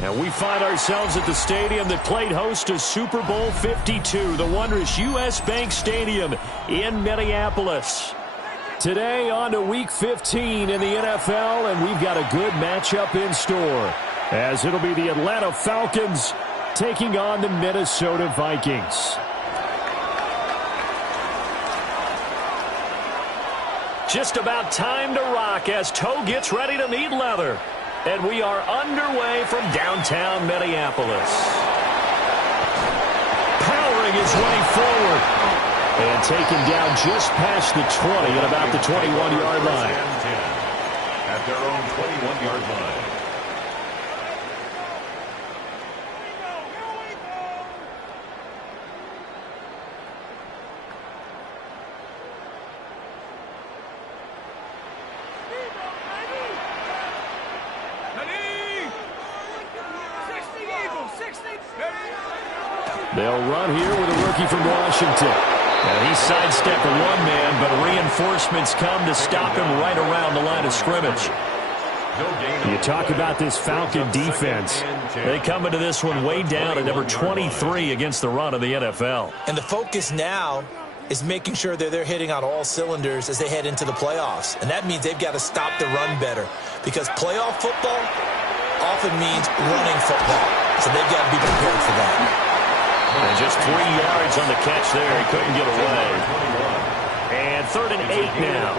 And we find ourselves at the stadium that played host to Super Bowl 52, the wondrous U.S. Bank Stadium in Minneapolis. Today on to Week 15 in the NFL, and we've got a good matchup in store, as it'll be the Atlanta Falcons taking on the Minnesota Vikings. Just about time to rock as Toe gets ready to meet leather. And we are underway from downtown Minneapolis. Powering his way forward. And taken down just past the 20 at about the 21-yard line. At their own 21-yard line. They'll run here with a rookie from Washington. And he sidestepped one man, but reinforcements come to stop him right around the line of scrimmage. You talk about this Falcon defense. They come into this one way down at number 23 against the run of the NFL. And the focus now is making sure that they're hitting on all cylinders as they head into the playoffs. And that means they've got to stop the run better, because playoff football often means running football. So they've got to be prepared for that. And just 3 yards on the catch there. He couldn't get away. And 3rd and 8 now.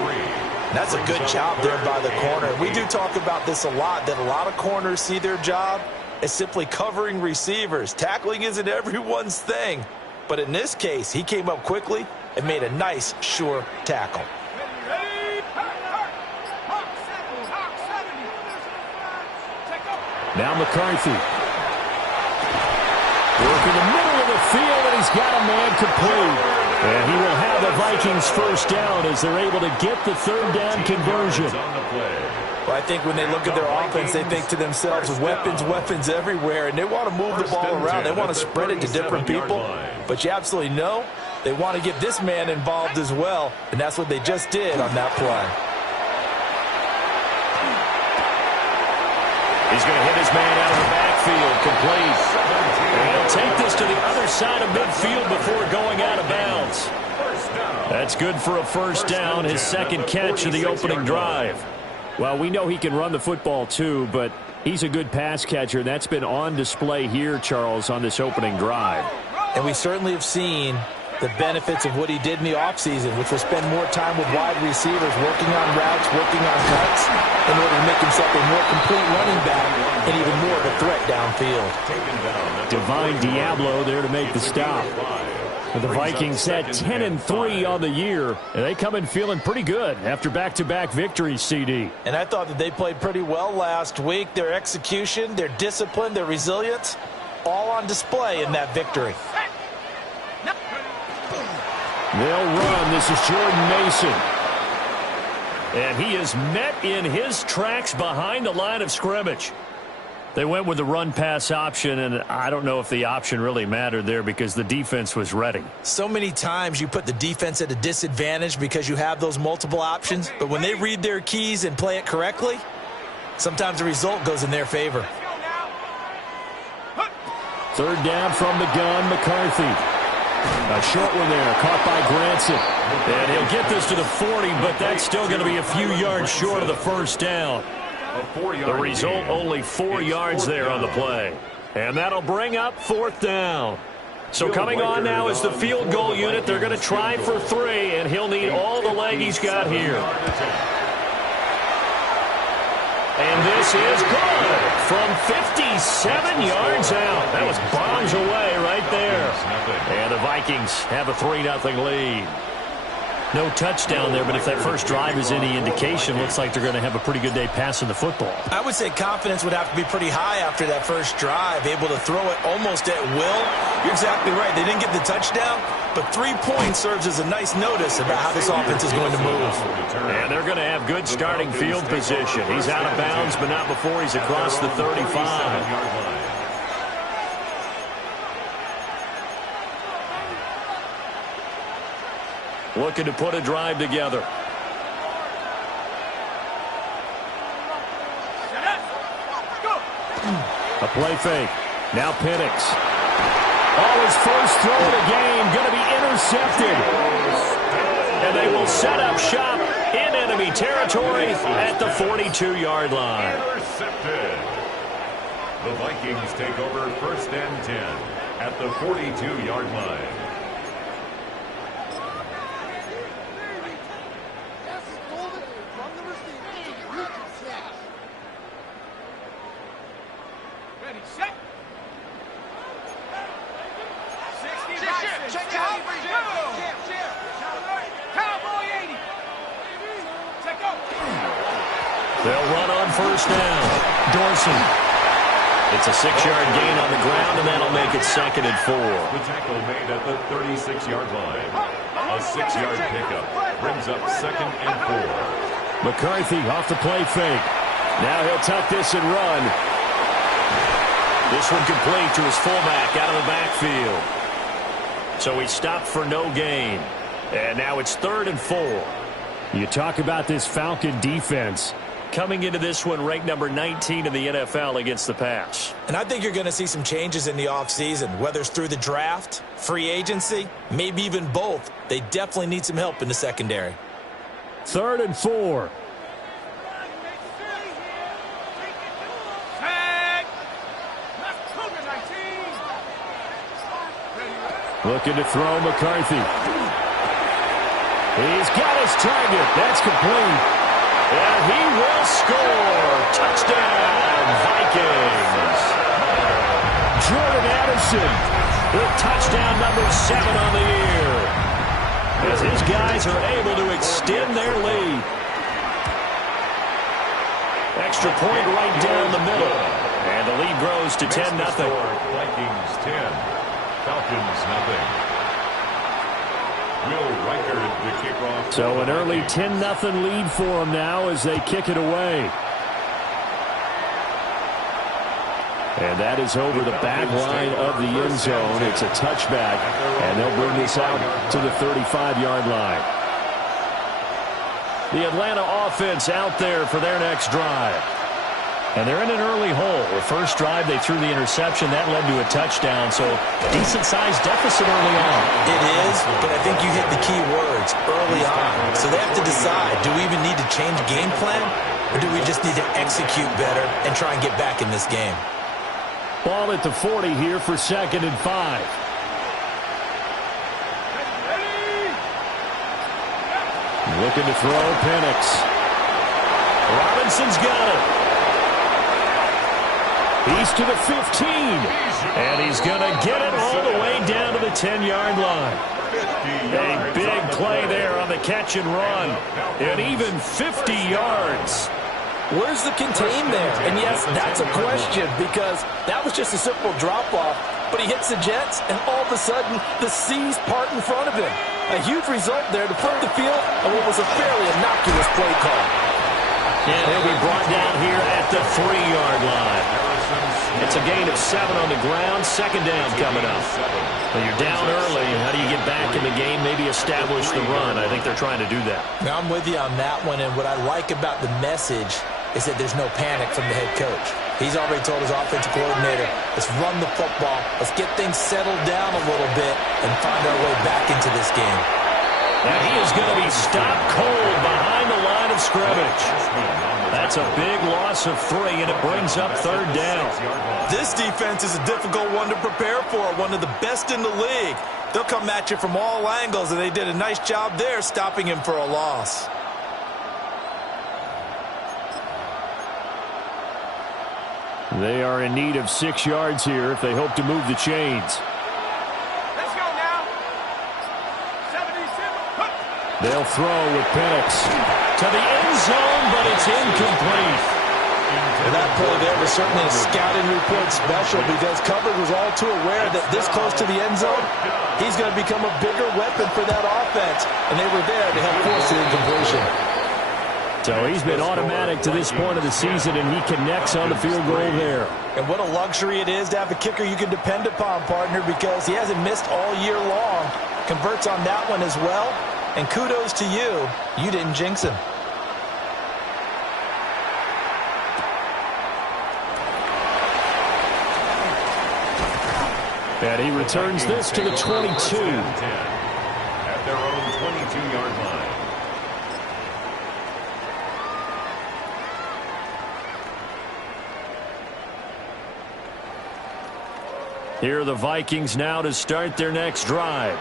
That's a good job there by the corner. We do talk about this a lot, that a lot of corners see their job as simply covering receivers. Tackling isn't everyone's thing. But in this case, he came up quickly and made a nice, sure tackle. Now McCarthy. Work in the middle of the field, and he's got a man complete. And he will have the Vikings first down as they're able to get the 3rd down conversion. Well, I think when they look at their offense, they think to themselves, weapons, weapons everywhere, and they want to move the ball around. They want to spread it to different people. But you absolutely know they want to get this man involved as well, and that's what they just did on that play. He's going to hit his man out of the backfield, complete. And he'll take this to the other side of midfield before going out of bounds. That's good for a first down, his second catch of the opening drive. Well, we know he can run the football too, but he's a good pass catcher. That's been on display here, Charles, on this opening drive. And we certainly have seen the benefits of what he did in the offseason, which was spend more time with wide receivers, working on routes, working on cuts, in order to make himself a more complete running back and even more of a threat downfield. Divine Diablo there to make the stop. But the Vikings at 10-3 on the year, and they come in feeling pretty good after back-to-back victories, CD. And I thought that they played pretty well last week. Their execution, their discipline, their resilience, all on display in that victory. They'll run. This is Jordan Mason. And he is met in his tracks behind the line of scrimmage. They went with the run-pass option, and I don't know if the option really mattered there because the defense was ready. So many times you put the defense at a disadvantage because you have those multiple options, but when they read their keys and play it correctly, sometimes the result goes in their favor. 3rd down from the gun, McCarthy. A short one there, caught by Granson. And he'll get this to the 40, but that's still going to be a few yards short of the first down. The result, only 4 yards there on the play. And that'll bring up 4th down. So coming on now is the field goal unit. They're going to try for 3, and he'll need all the leg he's got here. And this is good from 57 yards out. That was bombs away right there. And the Vikings have a 3-0 lead. No touchdown there, but if that first drive is any indication, looks like they're going to have a pretty good day passing the football. I would say confidence would have to be pretty high after that first drive, able to throw it almost at will. You're exactly right. They didn't get the touchdown, but 3 points serves as a nice notice about how this offense is going to move. And they're going to have good starting field position. He's out of bounds, but not before he's across the 35. looking to put a drive together. A play fake. Now Penix. Oh, his first throw of the game going to be intercepted. And they will set up shop in enemy territory at the 42-yard line. Intercepted. The Vikings take over 1st and 10 at the 42-yard line. They'll run on 1st down. Dorsey. It's a 6-yard gain on the ground, and that'll make it 2nd and 4. The tackle made at the 36-yard line. A 6-yard pickup brings up 2nd and 4. McCarthy off the play fake. Now he'll tuck this and run. This one complete to his fullback out of the backfield. So he stopped for no gain. And now it's 3rd and 4. You talk about this Falcon defense. Coming into this one ranked number 19 in the NFL against the pass. And I think you're going to see some changes in the offseason, whether it's through the draft, free agency, maybe even both. They definitely need some help in the secondary. 3rd and 4. Looking to throw McCarthy. He's got his target. That's complete. And he will score. Touchdown, Vikings. Jordan Addison with touchdown number 7 on the year. As his guys are able to extend their lead. Extra point right down the middle. And the lead grows to 10-0. Vikings 10. Falcons nothing. Will Riker the kickoff. So an early 10-0 lead for them now as they kick it away. And that is over the back line of the end zone. It's a touchback, and they'll bring this out to the 35-yard line. The Atlanta offense out there for their next drive. And they're in an early hole. The first drive, they threw the interception. That led to a touchdown, so decent-sized deficit early on. It is, but I think you hit the key words, early on. So they have to decide, do we even need to change game plan, or do we just need to execute better and try and get back in this game? Ball at the 40 here for 2nd and 5. Looking to throw, Penix. Robinson's got it. He's to the 15, and he's going to get it all the way down to the 10-yard line. A big play there on the catch and run, and even 50 yards. Where's the contain there? And yes, that's a question because that was just a simple drop-off, but he hits the Jets, and all of a sudden, the seas part in front of him. A huge result there to flip the field on what was a fairly innocuous play call. And he'll be brought down here at the 3-yard line. It's a gain of 7 on the ground. 2nd down coming up. Well, you're down early. How do you get back in the game? Maybe establish the run. I think they're trying to do that. Now, I'm with you on that one, and what I like about the message is that there's no panic from the head coach. He's already told his offensive coordinator, let's run the football, let's get things settled down a little bit and find our way back into this game. And he is going to be stopped cold behind the line of scrimmage. That's a big loss of 3, and it brings up 3rd down. This defense is a difficult one to prepare for, one of the best in the league. They'll come at you from all angles, and they did a nice job there stopping him for a loss. They are in need of 6 yards here if they hope to move the chains. Let's go now. 72. They'll throw with Penix to the end zone, but it's incomplete. And that play there was certainly a scouting report special because coverage was all too aware that this close to the end zone, he's going to become a bigger weapon for that offense, and they were there to help force the incompletion. So he's been automatic to this point of the season, and he connects on the field goal there. And what a luxury it is to have a kicker you can depend upon, partner, because he hasn't missed all year long. Converts on that one as well. And kudos to you. You didn't jinx him. And he returns this to the 22. At their own 22-yard line. Here are the Vikings now to start their next drive.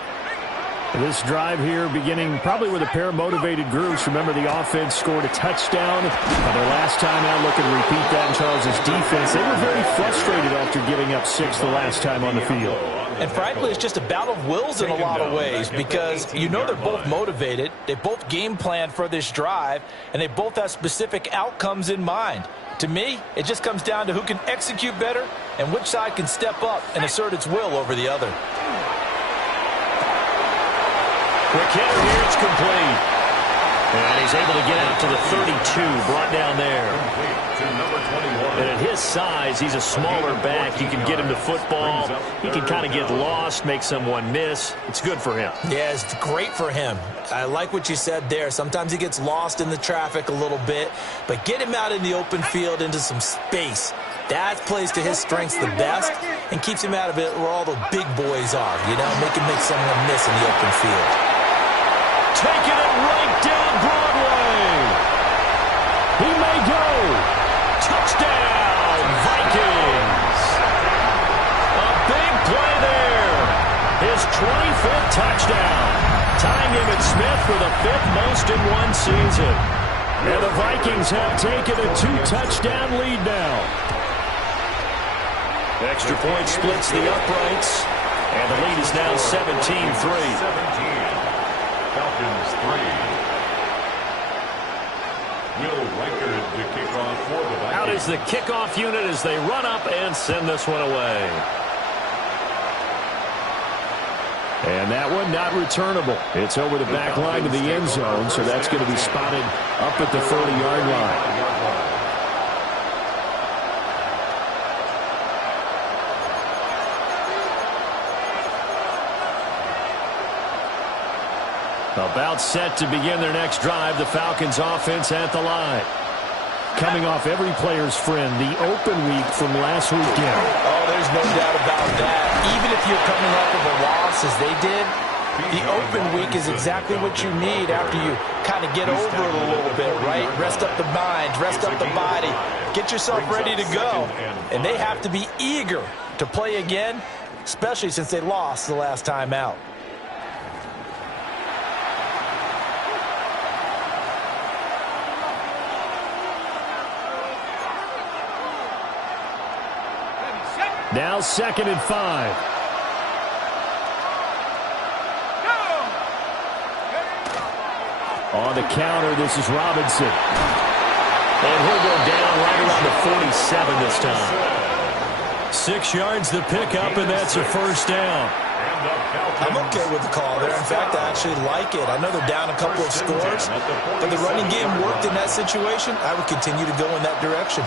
This drive here beginning probably with a pair of motivated groups. Remember, the offense scored a touchdown. Their last time out, looking to repeat that in Charles' defense. They were very frustrated after giving up 6 the last time on the field. And frankly, it's just a battle of wills in a lot of ways because you know they're both motivated. They both game planned for this drive, and they both have specific outcomes in mind. To me, it just comes down to who can execute better and which side can step up and assert its will over the other. Quick hitter here, it's complete. And he's able to get out to the 32, brought down there. And at his size, he's a smaller back. You can get him to football. He can kind of get lost, make someone miss. It's good for him. Yeah, it's great for him. I like what you said there. Sometimes he gets lost in the traffic a little bit, but get him out in the open field into some space. That plays to his strengths the best and keeps him out of it where all the big boys are, you know, make someone miss in the open field. Taking it right down Broadway. He may go. Touchdown, Vikings. A big play there. His 25th touchdown. Tying Emmitt Smith for the 5th most in one season. And the Vikings have taken a 2-touchdown lead now. Extra point splits the uprights. And the lead is now 17-3. Falcons 3. Will Reichard to kick off for the Vikings. Out is the kickoff unit as they run up and send this one away. And that one not returnable. It's over the back line to the end zone, so that's going to be spotted up at the 30-yard line. About set to begin their next drive, the Falcons offense at the line. Coming off every player's friend, the open week from last weekend. Oh, there's no doubt about that. Even if you're coming off of a loss as they did, the open week is exactly what you need after you kind of get over it a little bit, right? Rest up the mind, rest up the body, get yourself ready to go. And they have to be eager to play again, especially since they lost the last time out. Now 2nd and 5. On the counter, this is Robinson. And he'll go down right around the 47 this time. 6 yards the pickup, and that's a first down. I'm okay with the call there. In fact, I actually like it. I know they're down a couple of scores, but the running game worked in that situation. I would continue to go in that direction.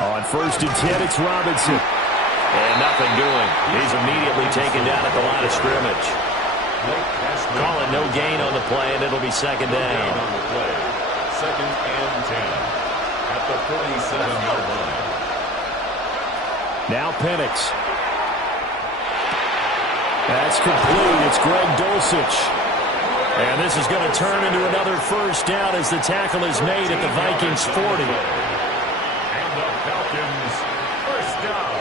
On 1st and 10, it's Robinson. And nothing doing. He's immediately taken down at the line of scrimmage. Calling no gain on the play, and it'll be 2nd down. 2nd and 10 at the 47-yard line. Now Penix. That's complete. It's Greg Dulcich. And this is going to turn into another first down as the tackle is made at the Vikings 40. Falcons first down.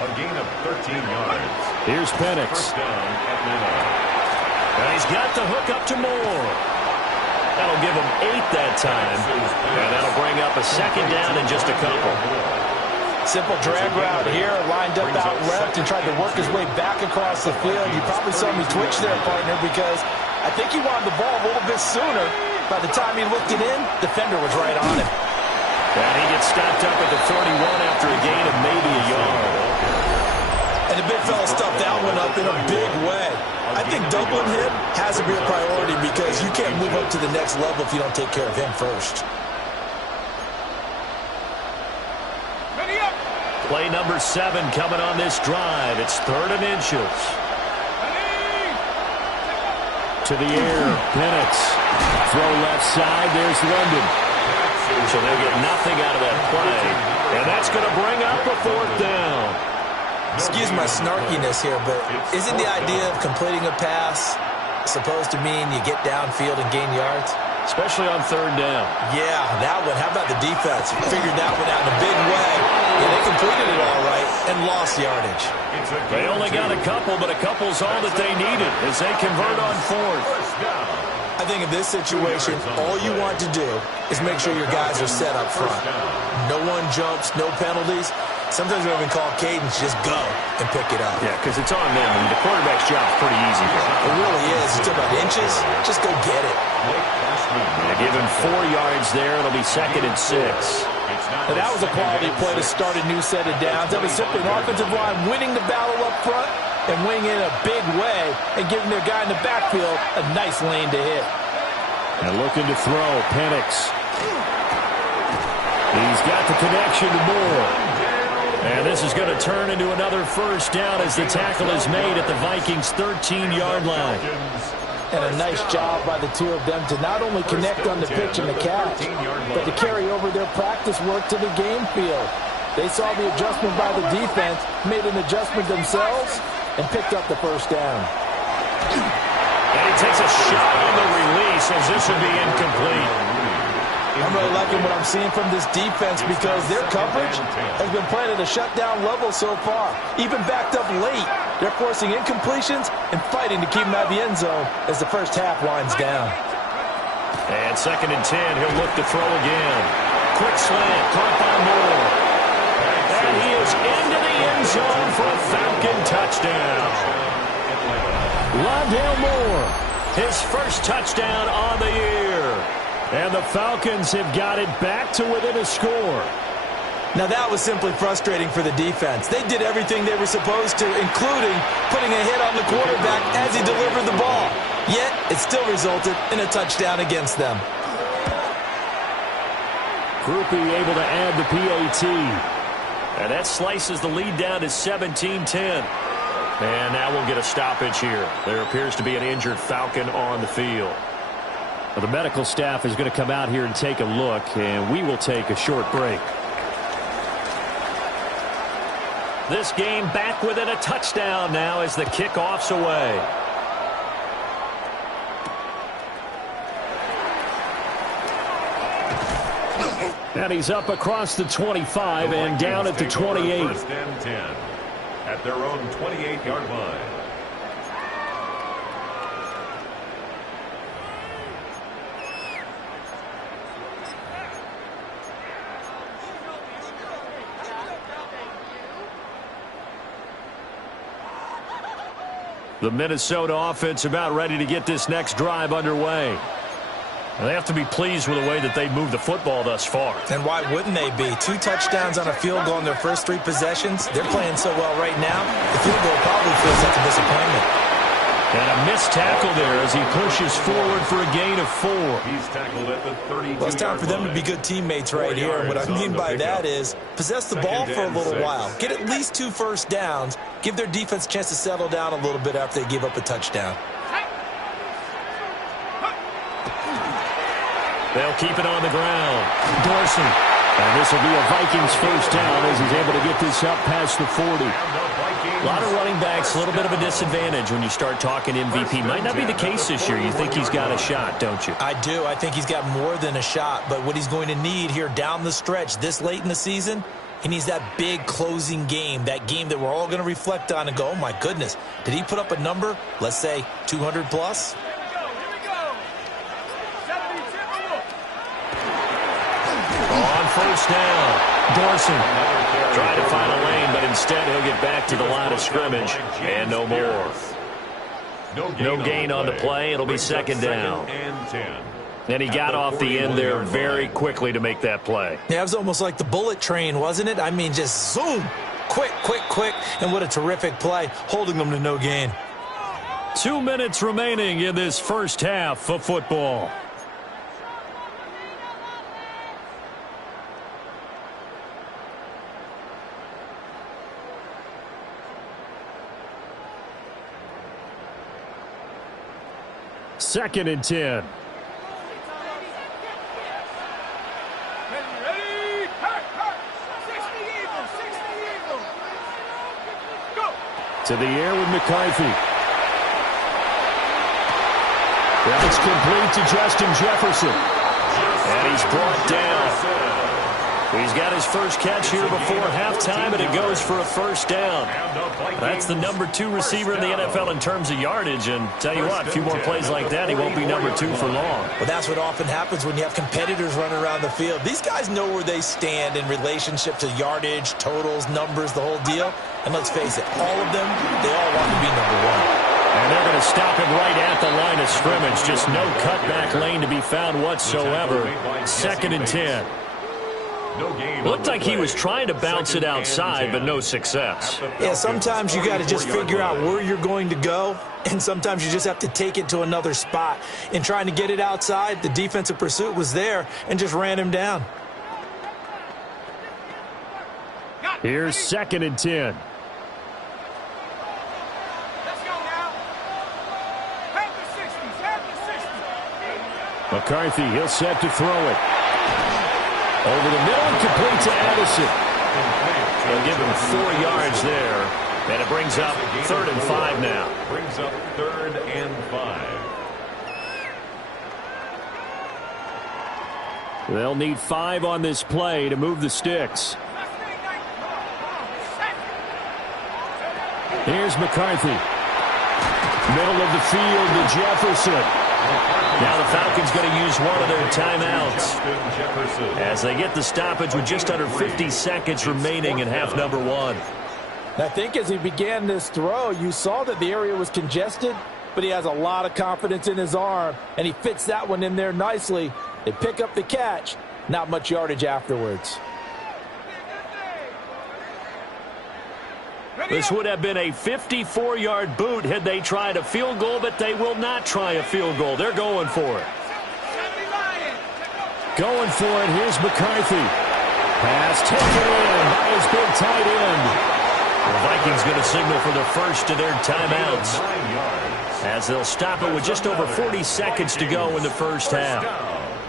A gain of 13 yards. Here's Penix. First down, Atlanta. And he's got the hook up to Moore. That'll give him 8 that time. And that'll bring up a 2nd down in just a couple. Simple drag route here, lined up out left and tried to work his way back across the field. You probably saw me twitch there, partner, because I think he wanted the ball a little bit sooner. By the time he looked it in, defender was right on him. And he gets stopped up at the 31 after a gain of maybe a yard. And the big fella stuffed that one up in a big way. I think doubling him has to be a priority because you can't move up to the next level if you don't take care of him first. Play number 7 coming on this drive. It's 3rd and inches. To the air, Penix. Throw left side, there's London. So they'll get nothing out of that play. And that's going to bring up a 4th down. Excuse my snarkiness here, but isn't the idea of completing a pass supposed to mean you get downfield and gain yards? Especially on 3rd down. Yeah, that one. How about the defense? Figured that one out in a big way. Yeah, they completed it all right and lost yardage. They only got a couple, but a couple's all that they needed as they convert on 4th. I think in this situation, all you want to do is make sure your guys are set up front. No one jumps, no penalties. Sometimes we don't even call cadence, just go and pick it up. Yeah, because it's on them. I mean, the quarterback's job is pretty easy here. It really is. It's about inches. Just go get it. They give him 4 yards there. It'll be 2nd and 6. And that was a quality play to start a new set of downs. That was simply an offensive line winning the battle up front and winning in a big way and giving their guy in the backfield a nice lane to hit. And looking to throw, Penix. He's got the connection to Moore. And this is going to turn into another 1st down as the tackle is made at the Vikings' 13-yard line. And a nice job by the two of them to not only connect on the pitch and the catch, but to carry over their practice work to the game field. They saw the adjustment by the defense, made an adjustment themselves, and picked up the 1st down. And he takes a shot on the release as this would be incomplete. I'm really liking what I'm seeing from this defense because their coverage has been playing at a shutdown level so far. Even backed up late, they're forcing incompletions and fighting to keep them out of the end zone as the first half winds down. And 2nd and 10, he'll look to throw again. Quick slant, caught by Moore. And he is into the end zone for a Falcon touchdown. Londale Moore, his first touchdown on the year. And the Falcons have got it back to within a score. Now that was simply frustrating for the defense. They did everything they were supposed to, including putting a hit on the quarterback as he delivered the ball. Yet, it still resulted in a touchdown against them. Groupie able to add the PAT. And that slices the lead down to 17-10. And now we'll get a stoppage here. There appears to be an injured Falcon on the field. Well, the medical staff is going to come out here and take a look, and we will take a short break. This game back within a touchdown now as the kickoff's away. And he's up across the 25 and down at the 28. First and 10 at their own 28-yard line. The Minnesota offense about ready to get this next drive underway. They have to be pleased with the way that they've moved the football thus far. And why wouldn't they be? 2 touchdowns on a field goal in their first 3 possessions. They're playing so well right now, the field goal probably feels like a disappointment. And a missed tackle there as he pushes forward for a gain of 4. He's tackled at the 32-yard Well, it's time for them to be good teammates right here. And what I mean by that is possess the ball for a little while. Get at least 2 first downs. Give their defense a chance to settle down a little bit after they give up a touchdown. They'll keep it on the ground. Dorsey. And this will be a Vikings first down as he's able to get this up past the 40. A lot of running backs, a little bit of a disadvantage when you start talking MVP. Might not be the case this year. You think he's got a shot, don't you? I do. I think he's got more than a shot. But what he's going to need here down the stretch this late in the season, he needs that big closing game, that game that we're all going to reflect on and go, oh, my goodness, did he put up a number, let's say 200 plus? On first down, Dorsey trying to find a lane, but instead he'll get back to the line of scrimmage, and no more. No gain on the play. It'll be second down. And he got off the end there very quickly to make that play. Yeah, it was almost like the bullet train, wasn't it? I mean, just zoom, quick, quick, quick, and what a terrific play, holding them to no gain. 2 minutes remaining in this first half of football. 2nd and 10. Ready? Hurt. 60 Eagles. 60 Eagles. Go. To the air with McCarthy. That's complete to Justin Jefferson. And he's brought down. He's got his first catch here before halftime, and it goes for a first down. That's the number 2 receiver in the NFL in terms of yardage. And tell you what, a few more plays like that, he won't be number 2 for long. Well, that's what often happens when you have competitors running around the field. These guys know where they stand in relationship to yardage, totals, numbers, the whole deal. And let's face it, all of them, they all want to be number 1. And they're going to stop him right at the line of scrimmage. Just no cutback lane to be found whatsoever. 2nd and 10. Looked like he was trying to bounce it outside, but no success. Yeah, sometimes you got to just figure out where you're going to go, and sometimes you just have to take it to another spot. In trying to get it outside, the defensive pursuit was there and just ran him down. Here's 2nd and 10. Let's go now. Have the 60s. Have the 60s. McCarthy, he'll set to throw it. Over the middle, complete to Addison. They'll give him 4 yards there. And it brings up 3rd and 5 now. Brings up 3rd and 5. They'll need 5 on this play to move the sticks. Here's McCarthy. Middle of the field to Jefferson. Now the Falcons going to use one of their timeouts as they get the stoppage with just under 50 seconds remaining in half number 1. I think as he began this throw, you saw that the area was congested, but he has a lot of confidence in his arm, and he fits that one in there nicely. They pick up the catch, not much yardage afterwards. This would have been a 54-yard boot had they tried a field goal, but they will not try a field goal. They're going for it. Going for it. Here's McCarthy. Pass taken in by his big tight end. The Vikings going to signal for the first of their timeouts as they'll stop it with just over 40 seconds to go in the first half.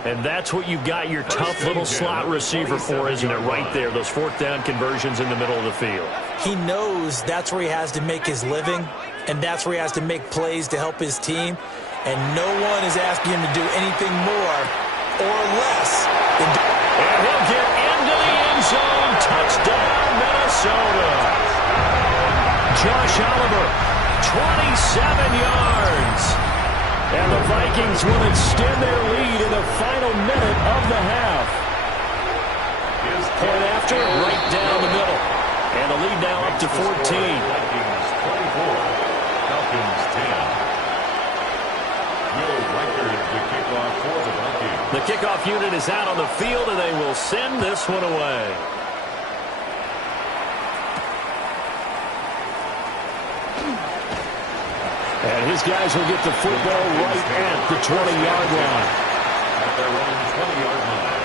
And that's what you've got your tough little slot receiver for, isn't it? Right there, those 4th down conversions in the middle of the field. He knows that's where he has to make his living, and that's where he has to make plays to help his team. And no one is asking him to do anything more or less than do. And he'll get into the end zone. Touchdown, Minnesota. Josh Oliver, 27 yards. And the Vikings will extend their lead in the final minute of the half. Point after, right down the middle. And the lead now up to 14. Vikings 24, Falcons 10. Will Reichard, the kickoff for the Vikings. The kickoff unit is out on the field, and they will send this one away. And his guys will get the football right at the 20-yard line. At their own 20-yard line.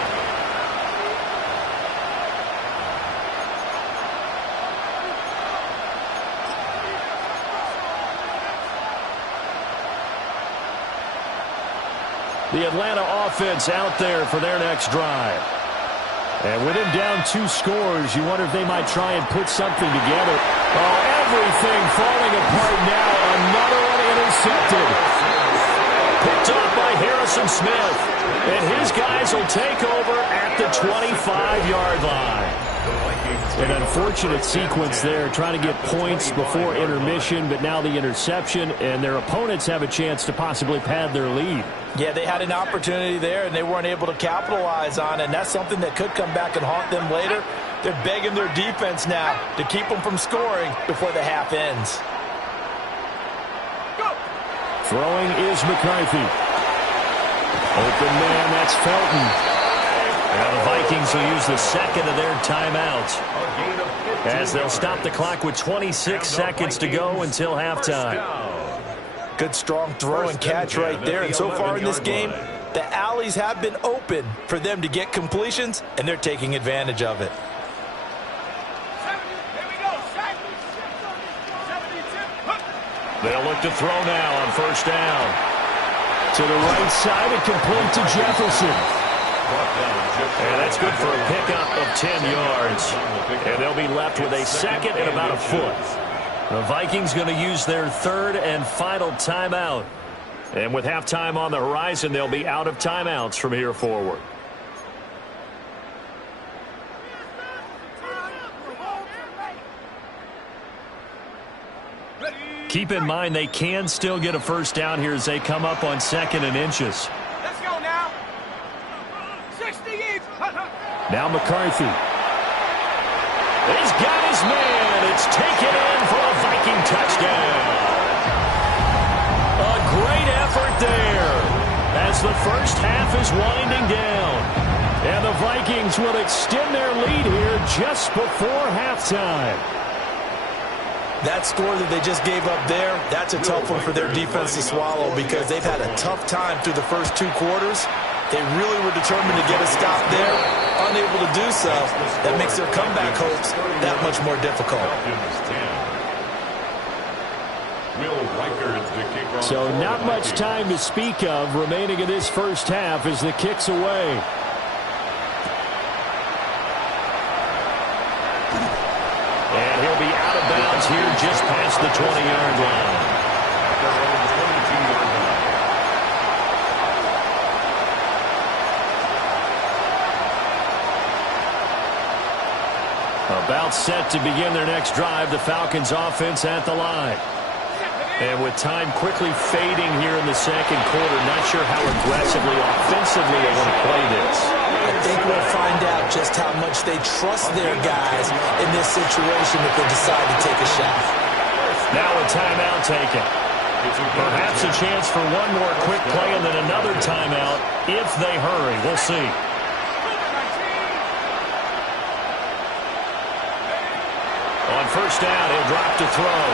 The Atlanta offense out there for their next drive. And with him down 2 scores, you wonder if they might try and put something together. Oh, everything falling apart now. Another one intercepted. Picked off by Harrison Smith. And his guys will take over at the 25-yard line. An unfortunate sequence there, trying to get points before intermission, but now the interception, and their opponents have a chance to possibly pad their lead. Yeah, they had an opportunity there, and they weren't able to capitalize on it, and that's something that could come back and haunt them later. They're begging their defense now to keep them from scoring before the half ends. Throwing is McCarthy. Open man, that's Felton. Now the Vikings will use the second of their timeouts as they'll stop the clock with 26 seconds to go until halftime. Good strong throw and catch right there. And so far in this game, the alleys have been open for them to get completions, and they're taking advantage of it. They'll look to throw now on first down. To the right side and complete to Jefferson. And that's good for a pickup of 10 yards. And they'll be left with a second and about a foot. The Vikings going to use their third and final timeout. And with halftime on the horizon, they'll be out of timeouts from here forward. Keep in mind they can still get a first down here as they come up on second and inches. Let's go now. 60 each. Now McCarthy. He's got his man. It's taken in for a Viking touchdown. A great effort there as the first half is winding down. And the Vikings will extend their lead here just before halftime. That score that they just gave up there, that's a tough one for their defense to swallow because they've had a tough time through the first two quarters. They really were determined to get a stop there, unable to do so. That makes their comeback hopes that much more difficult. So not much time to speak of remaining in this first half as the kick's away. And he'll be out of bounds here just past the 20-yard line. About set to begin their next drive, the Falcons offense at the line. And with time quickly fading here in the second quarter, not sure how aggressively, offensively they want to play this. I think we'll find out just how much they trust their guys in this situation if they decide to take a shot. Now a timeout taken. Perhaps a chance for one more quick play and then another timeout if they hurry. We'll see. On first down, he'll drop to throw.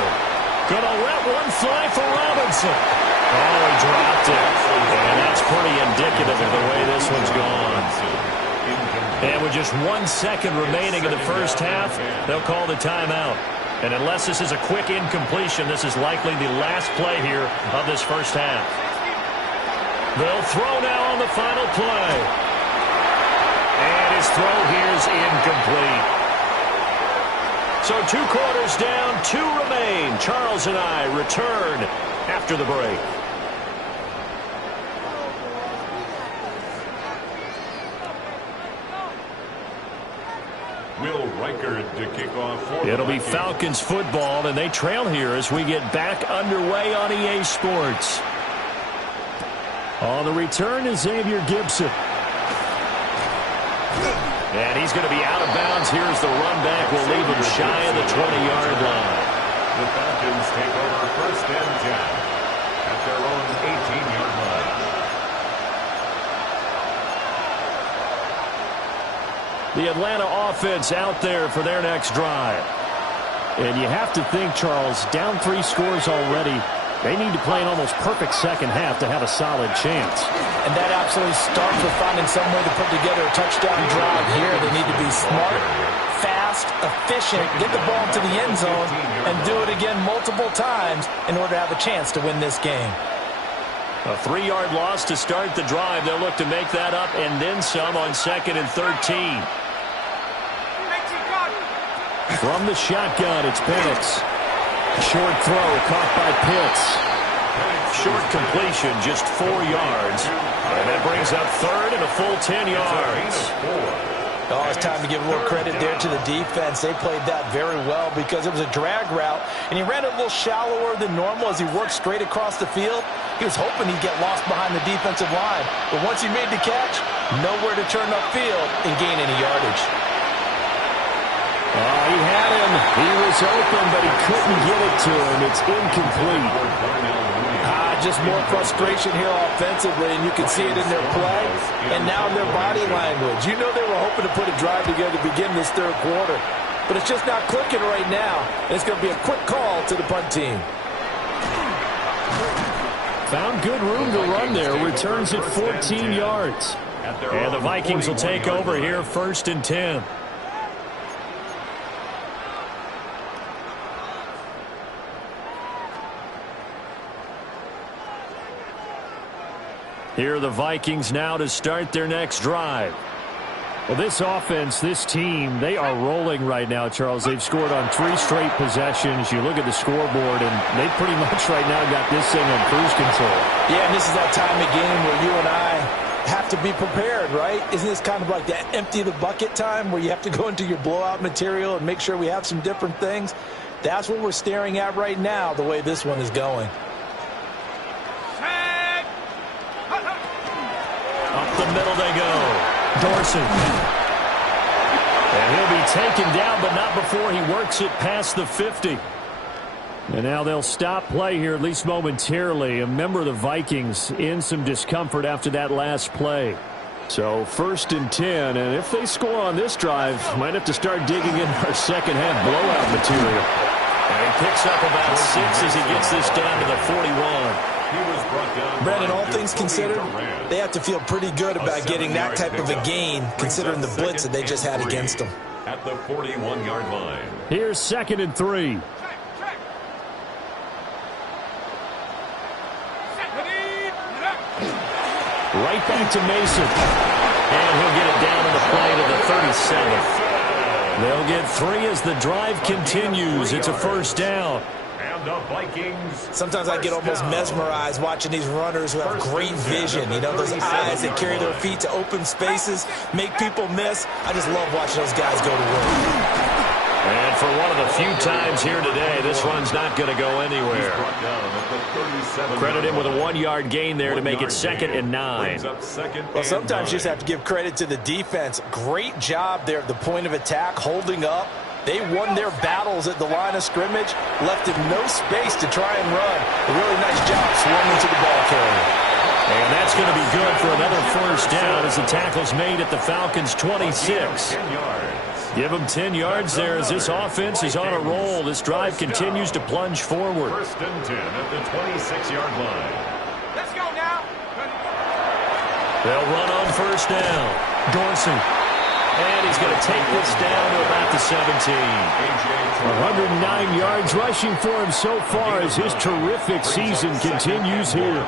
Gonna let one fly for Robinson. Oh, he dropped it. And that's pretty indicative of the way this one's gone. And with just 1 second remaining in the first half, they'll call the timeout. And unless this is a quick incompletion, this is likely the last play here of this first half. They'll throw now on the final play. And his throw here is incomplete. So 2 quarters down, 2 remain. Charles and I return after the break. Will Reichard to kick off for It'll be Falcons football, and they trail here as we get back underway on EA Sports. On the return is Xavier Gibson. And he's going to be out of bounds. Here's the run back. We'll leave him shy of the 20-yard line. The Falcons take over first and 10 at their own 18-yard line. The Atlanta offense out there for their next drive. And you have to think, Charles, down 3 scores already. They need to play an almost perfect second half to have a solid chance. And that absolutely starts with finding some way to put together a touchdown drive here. They need to be smart, fast, efficient, get the ball to the end zone, and do it again multiple times in order to have a chance to win this game. A 3-yard loss to start the drive. They'll look to make that up and then some on 2nd and 13. From the shotgun, it's Penix. Short throw caught by Pitts. Short completion, just 4 yards. And that brings up 3rd and a full 10 yards. Oh, it's time to give a little credit there to the defense. They played that very well because it was a drag route, and he ran it a little shallower than normal as he worked straight across the field. He was hoping he'd get lost behind the defensive line, but once he made the catch, nowhere to turn upfield and gain any yardage. Oh, he had him. He was open, but he couldn't get it to him. It's incomplete. Just more frustration here offensively, and you can see it in their play and now in their body language. You know they were hoping to put a drive together to begin this 3rd quarter, but it's just not clicking right now. It's going to be a quick call to the punt team. Found good room to run there. Returns at 14 yards. And the Vikings will take over here 1st and 10. Here are the Vikings now to start their next drive. Well, this offense, this team, they are rolling right now, Charles. They've scored on 3 straight possessions. You look at the scoreboard, and they pretty much right now got this thing on cruise control. Yeah, and this is that time of game where you and I have to be prepared, right? Isn't this kind of like that empty the bucket time where you have to go into your blowout material and make sure we have some different things? That's what we're staring at right now, the way this one is going. Up the middle they go. Dorsey. And he'll be taken down, but not before he works it past the 50. And now they'll stop play here, at least momentarily. A member of the Vikings in some discomfort after that last play. So 1st and 10, and if they score on this drive, might have to start digging in our second half blowout material. And he picks up about 6 as he gets this down to the 41. Brandon, all things considered, they have to feel pretty good about getting that type of a gain, considering the blitz that they just had against them. At the 41-yard line. Here's 2nd and 3. Right back to Mason. And he'll get it down on the play to the 37. They'll get 3 as the drive continues. It's a 1st down. And the Vikings. Sometimes I get almost mesmerized watching these runners who have great vision. You know, those eyes that carry their feet to open spaces, make people miss. I just love watching those guys go to work. And for one of the few times here today, this run's not going to go anywhere. Credit him with a 1-yard gain there to make it 2nd and 9. Well, sometimes you just have to give credit to the defense. Great job there at the point of attack, holding up. They won their battles at the line of scrimmage, left him no space to try and run. A really nice job swarming to the ball carrier. And that's going to be good for another 1st down as the tackle's made at the Falcons' 26. Give them 10 yards there as this offense is on a roll. This drive continues to plunge forward. 1st and 10 at the 26-yard line. Let's go now. They'll run on 1st down. Dorsey. And he's going to take this down to about the 17. 109 yards rushing for him so far as his terrific season continues here.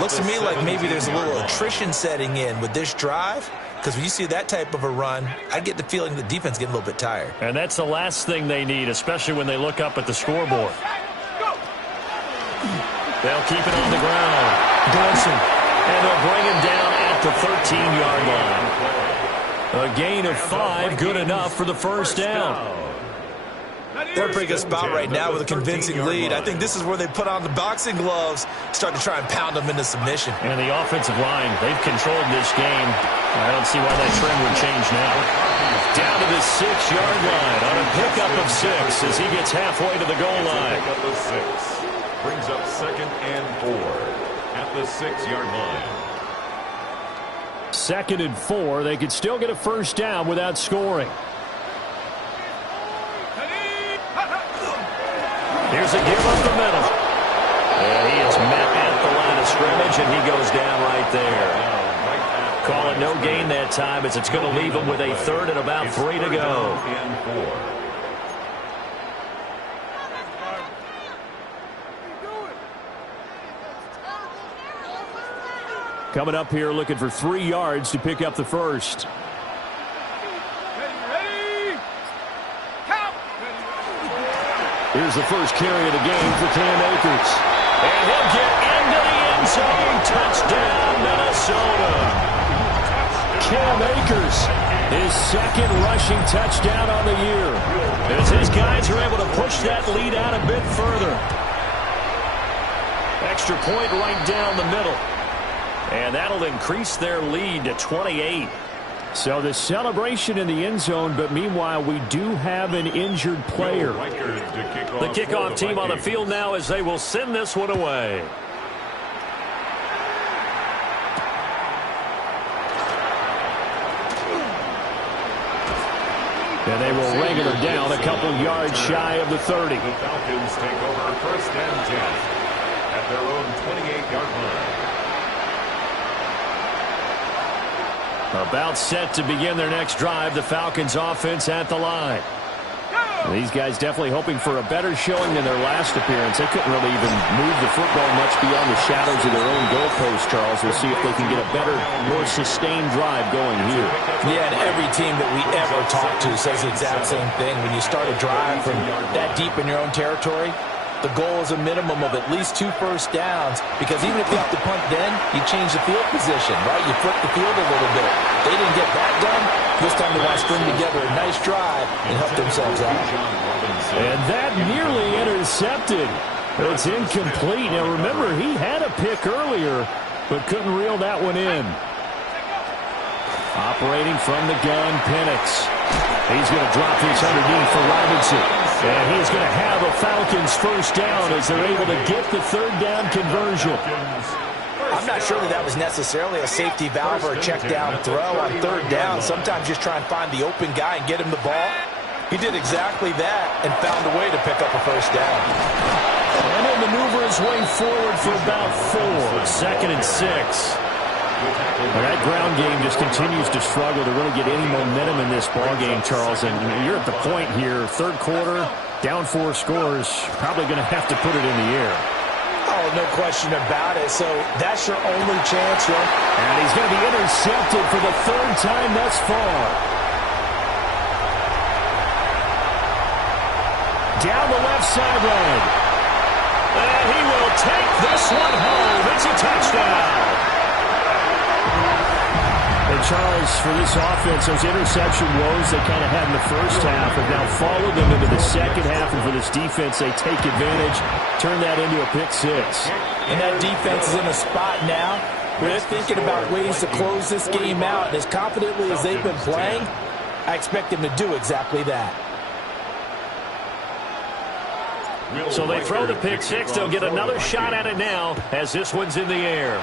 Looks to me like maybe there's a little attrition setting in with this drive, because when you see that type of a run, I get the feeling the defense getting a little bit tired. And that's the last thing they need, especially when they look up at the scoreboard. They'll keep it on the ground. Dorsey. And they'll bring him down at the 13-yard line. A gain of 5, good enough for the 1st down. They're in a pretty good spot right now with a convincing lead. I think this is where they put on the boxing gloves, start to try and pound them into submission. And the offensive line, they've controlled this game. I don't see why that trend would change now. Down to the 6-yard line on a pickup of 6 as he gets halfway to the goal line. Pickup of 6. Brings up 2nd and 4 at the 6-yard line. 2nd and 4. They could still get a 1st down without scoring. Here's a give up the middle. And he is met at the line of scrimmage, and he goes down right there. Call it no gain that time as it's going to leave him with a 3rd and about 3 to go. Coming up here looking for 3 yards to pick up the 1st. Ready? Count. Here's the first carry of the game for Cam Akers. And he'll get into the end zone. Touchdown, Minnesota. Cam Akers, his 2nd rushing touchdown on the year. As his guys are able to push that lead out a bit further. Extra point right down the middle. And that'll increase their lead to 28. So the celebration in the end zone, but meanwhile we do have an injured player. The kickoff team on the field now as they will send this one away. And they will wrangle her down a couple yards shy of the 30. The Falcons take over 1st and 10 at their own 28-yard line. About set to begin their next drive, the Falcons offense at the line. These guys definitely hoping for a better showing than their last appearance. They couldn't really even move the football much beyond the shadows of their own goalpost, Charles. We'll see if they can get a better, more sustained drive going here. Yeah, and every team that we ever talk to says the exact same thing. When you start a drive from that deep in your own territory, the goal is a minimum of at least 2 first downs, because even if you have to punt then, you change the field position, right? You flip the field a little bit. They didn't get that done. This time they want to string together a nice drive and help themselves out. And that nearly intercepted. It's incomplete. Now remember, he had a pick earlier, but couldn't reel that one in. Operating from the gun, Penix. He's going to drop this underneath for Robinson. And he's going to have a Falcons first down as they're able to get the third down conversion. I'm not sure that was necessarily a safety valve or a check down throw on third down. Sometimes just try and find the open guy and get him the ball. He did exactly that and found a way to pick up a first down. And he'll maneuver his way forward for about 4. 2nd and 6. Well, that ground game just continues to struggle to really get any momentum in this ball game, Charles. And you're at the point here, third quarter, down 4 scores, probably going to have to put it in the air. Oh, no question about it. So that's your only chance, right? And he's going to be intercepted for the 3rd time thus far. Down the left sideline. And he will take this one home. It's a touchdown. And Charles, for this offense, those interception woes they kind of had in the first half have now followed them into the second half. And for this defense, they take advantage, turn that into a pick 6. And that defense is in a spot now where they're thinking about ways to close this game out. And as confidently as they've been playing, I expect them to do exactly that. So they throw the pick 6. They'll get another shot at it now as this one's in the air.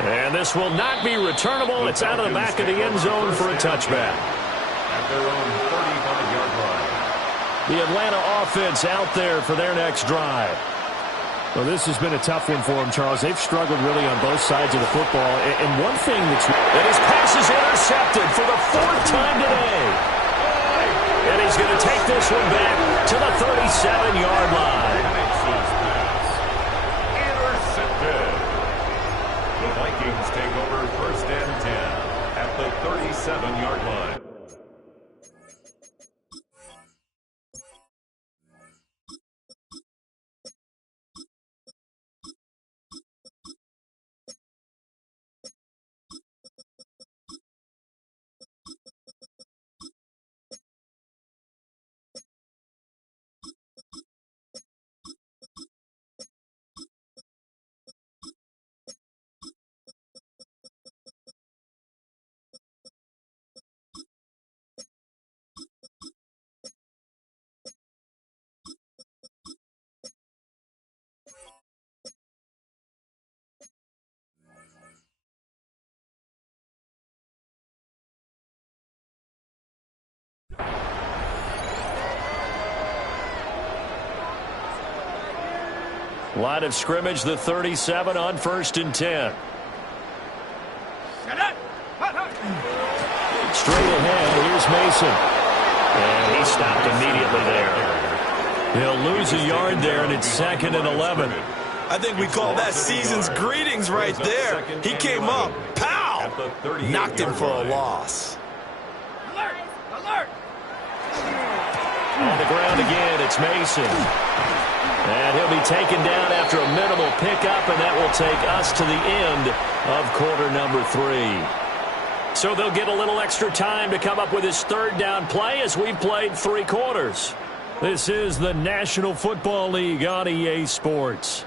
And this will not be returnable. It's out of the back of the end zone for a touchback. At their own 35-yard line. The Atlanta offense out there for their next drive. Well, this has been a tough one for them, Charles. They've struggled really on both sides of the football. And one thing that's... And his pass is intercepted for the 4th time today. And he's going to take this one back to the 37-yard line. Intercepted. The Vikings take over 1st and 10 at the 37-yard line. Line of scrimmage, the 37 on 1st and 10. Straight ahead, here's Mason. And he stopped immediately there. He'll lose a yard there, and it's 2nd and 11. I think we call that season's greetings right there. He came up, pow! Knocked him for a loss. Alert! Alert! On the ground again, it's Mason. And he'll be taken down after a minimal pickup, and that will take us to the end of quarter number 3. So they'll get a little extra time to come up with his 3rd down play as we played 3 quarters. This is the National Football League on EA Sports.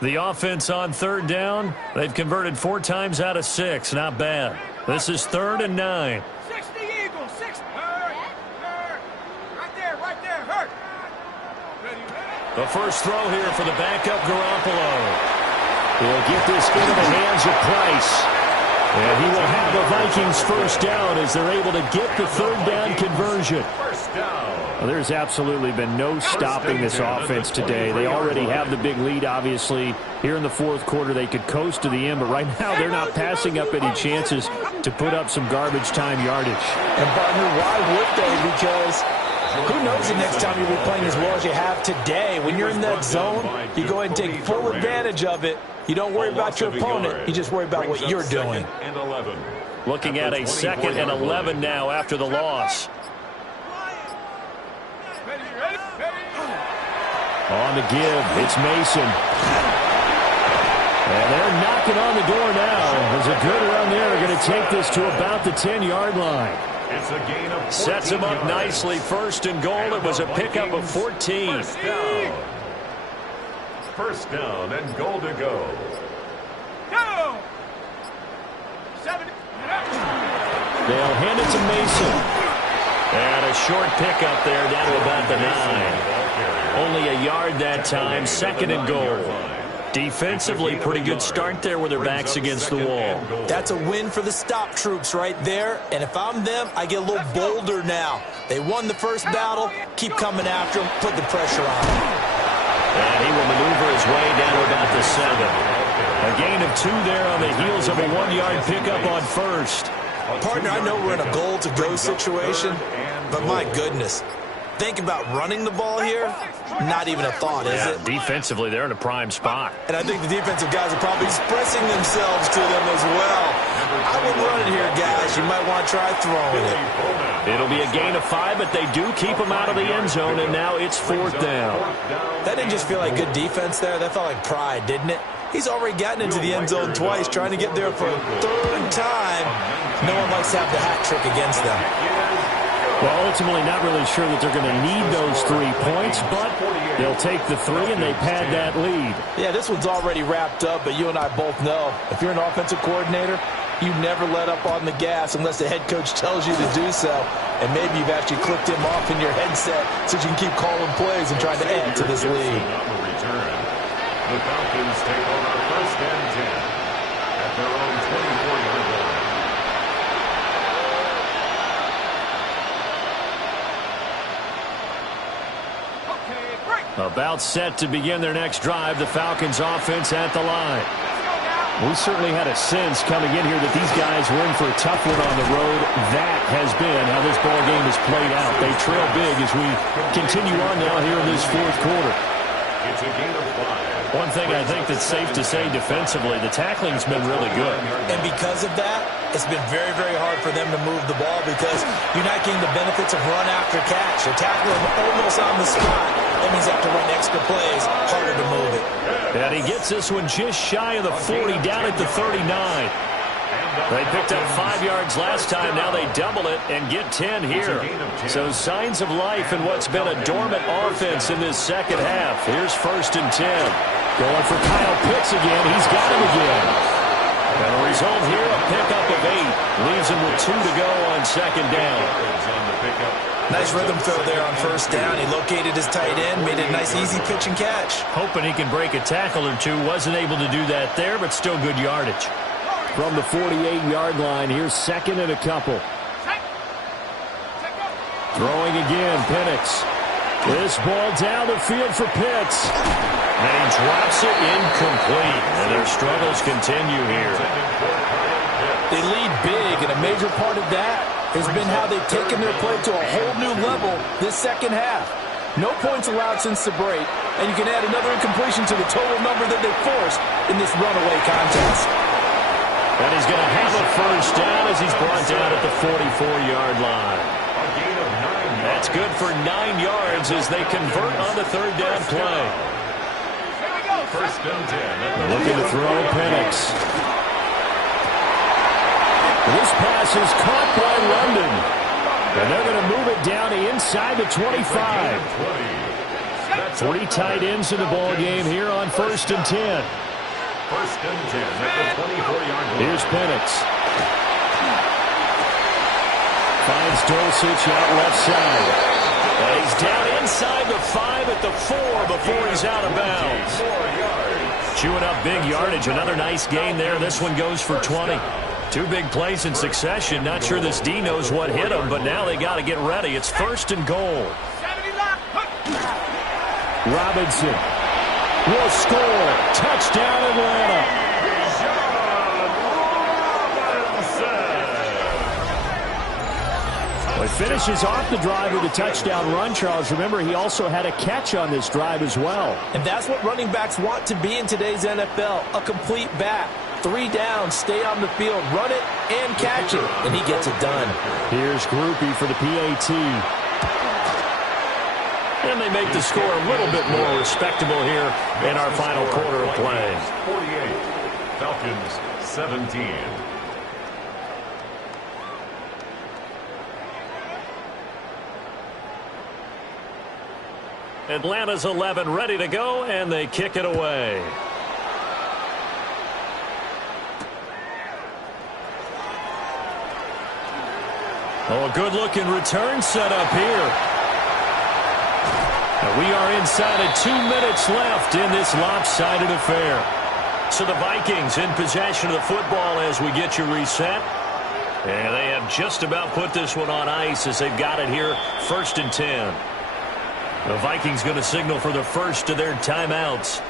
The offense on 3rd down, they've converted 4 times out of 6. Not bad. This is 3rd and 9. 60 Eagles, 60. Hurt. Right there, hurt. The first throw here for the backup Garoppolo. He'll get this into the hands of Price. And he will have a Vikings first down as they're able to get the third down conversion. Well, there's absolutely been no stopping this offense today. They already have the big lead, obviously. Here in the fourth quarter, they could coast to the end, but right now they're not passing up any chances to put up some garbage time yardage. And, partner, why would they? Because who knows the next time you'll be playing as well as you have today. When you're in that zone, you go ahead and take full advantage of it. You don't worry about your opponent. You just worry about what you're doing. Looking at a 2nd and 11 now after the loss. On the give, it's Mason. And they're knocking on the door now. There's a good run there. They're going to take this to about the 10-yard line. It's a gain of 14 Sets him up yards. nicely. 1st and goal. It was a pickup of 14. First down and goal to go. Go! 7. They'll hand it to Mason. And a short pickup there down to about the 9. Only a yard that time. 2nd and goal. Defensively, pretty good start there with their backs against the wall. That's a win for the stop troops right there. And if I'm them, I get a little bolder now. They won the first battle. Keep coming after them. Put the pressure on them. And he will maneuver his way down to about the 7. A gain of 2 there on the heels of a 1-yard pickup on first. Partner, I know we're in a goal-to-go situation, but my goodness. Think about running the ball here. Not even a thought, is it? Defensively, they're in a prime spot. And I think the defensive guys are probably expressing themselves to them as well. I wouldn't run it here, guys. You might want to try throwing it. It'll be a gain of 5, but they do keep him out of the end zone, and now it's 4th down. That didn't just feel like good defense there. That felt like pride, didn't it? He's already gotten into the end zone twice, trying to get there for a 3rd time. No one likes to have the hat trick against them. Well, ultimately not really sure that they're going to need those 3 points, but they'll take the 3 and they pad that lead. Yeah, this one's already wrapped up, but you and I both know if you're an offensive coordinator, you never let up on the gas unless the head coach tells you to do so. And maybe you've actually clicked him off in your headset so you can keep calling plays and trying to add to this lead. The Falcons take over 1st and 10 at their own 24-yard line. About set to begin their next drive, the Falcons offense at the line. We certainly had a sense coming in here that these guys were in for a tough one on the road. That has been how this ball game has played out. They trail big as we continue on now here in this fourth quarter. It's a gain of 5. One thing I think that's safe to say defensively, the tackling's been really good. And because of that, it's been very, very hard for them to move the ball because you're not getting the benefits of run after catch. You're tackling almost on the spot. That means you have to run extra plays, harder to move it. And he gets this one just shy of the 40, down at the 39. They picked up 5 yards last time. Now they double it and get 10 here. So signs of life in what's been a dormant offense in this second half. Here's 1st and 10. Going for Kyle Pitts again. He's got him again. And the result here, a pickup of 8. Leaves him with 2 to go on 2nd down. Nice rhythm throw there on 1st down. He located his tight end, made it a nice easy pitch and catch. Hoping he can break a tackle or two. Wasn't able to do that there, but still good yardage. From the 48-yard line, here's 2nd and a couple. Throwing again, Penix. This ball down the field for Pitts. And he drops it incomplete. And their struggles continue here. They lead big, and a major part of that has been how they've taken their play to a whole new level this second half. No points allowed since the break, and you can add another incompletion to the total number that they forced in this runaway contest. And he's going to have a 1st down as he's brought down at the 44-yard line. That's good for 9 yards as they convert on the 3rd down play. 1st and 10. Looking to throw Penix. This pass is caught by London. And they're going to move it down inside the 25. 3 tight ends in the ball game here on 1st and 10. 1st and 10 at the 24-yard line. Here's Penix. Finds Dulcich out left side. And he's down inside the 5 at the 4 before he's out of bounds. Chewing up big yardage. Another nice gain there. This one goes for 20. Two big plays in succession. Not sure this D knows what hit him, but now they got to get ready. It's 1st and goal. Robinson will score. Touchdown, Atlanta. He finishes off the drive with a touchdown run, Charles. Remember, he also had a catch on this drive as well. And that's what running backs want to be in today's NFL, a complete back. 3 downs, stay on the field, run it, and catch it, and he gets it done. Here's Groupie for the PAT. And they make the score a little bit more respectable here in our final quarter of play. 48, Falcons 17. Atlanta's 11 ready to go, and they kick it away. Oh, a good-looking return set up here. And we are inside of 2 minutes left in this lopsided affair. So the Vikings in possession of the football as we get you reset. And they have just about put this one on ice as they've got it here, 1st and 10. The Vikings going to signal for the first of their timeouts.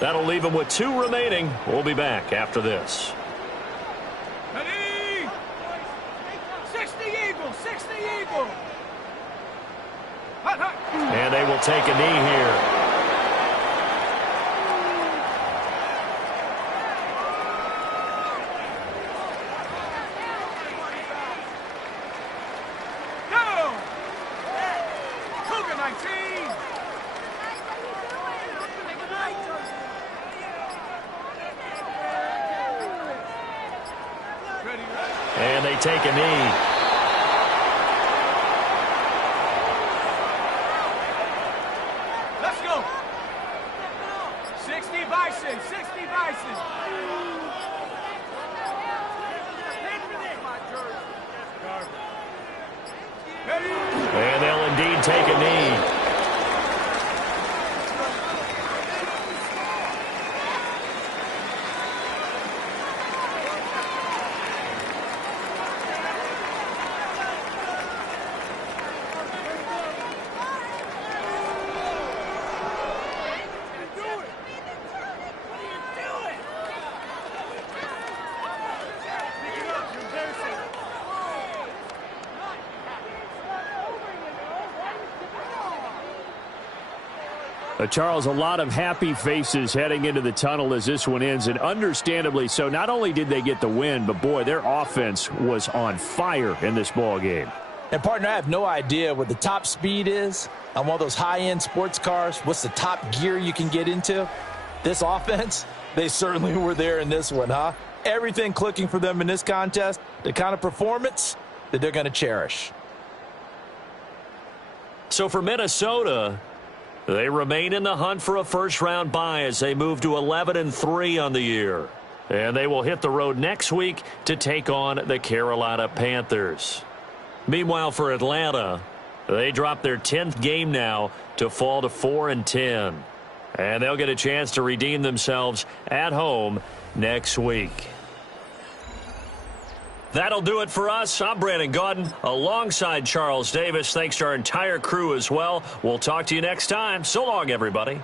That'll leave them with 2 remaining. We'll be back after this. Ready? 60 Eagle, 60 Eagle. Hut, hut. And they will take a knee here. Go! Cougar 19. Ready, ready. And they take a knee. Let's go. 60 Bison, 60 Bison. Ready? And they'll indeed take a knee. Charles, a lot of happy faces heading into the tunnel as this one ends, and understandably so. Not only did they get the win, but, boy, their offense was on fire in this ball game. And, partner, I have no idea what the top speed is on one of those high-end sports cars. What's the top gear you can get into? This offense, they certainly were there in this one, huh? Everything clicking for them in this contest, the kind of performance that they're going to cherish. So for Minnesota, they remain in the hunt for a first-round bye as they move to 11-3 on the year. And they will hit the road next week to take on the Carolina Panthers. Meanwhile, for Atlanta, they drop their 10th game now to fall to 4-10. And they'll get a chance to redeem themselves at home next week. That'll do it for us. I'm Brandon Gaudin alongside Charles Davis. Thanks to our entire crew as well. We'll talk to you next time. So long, everybody.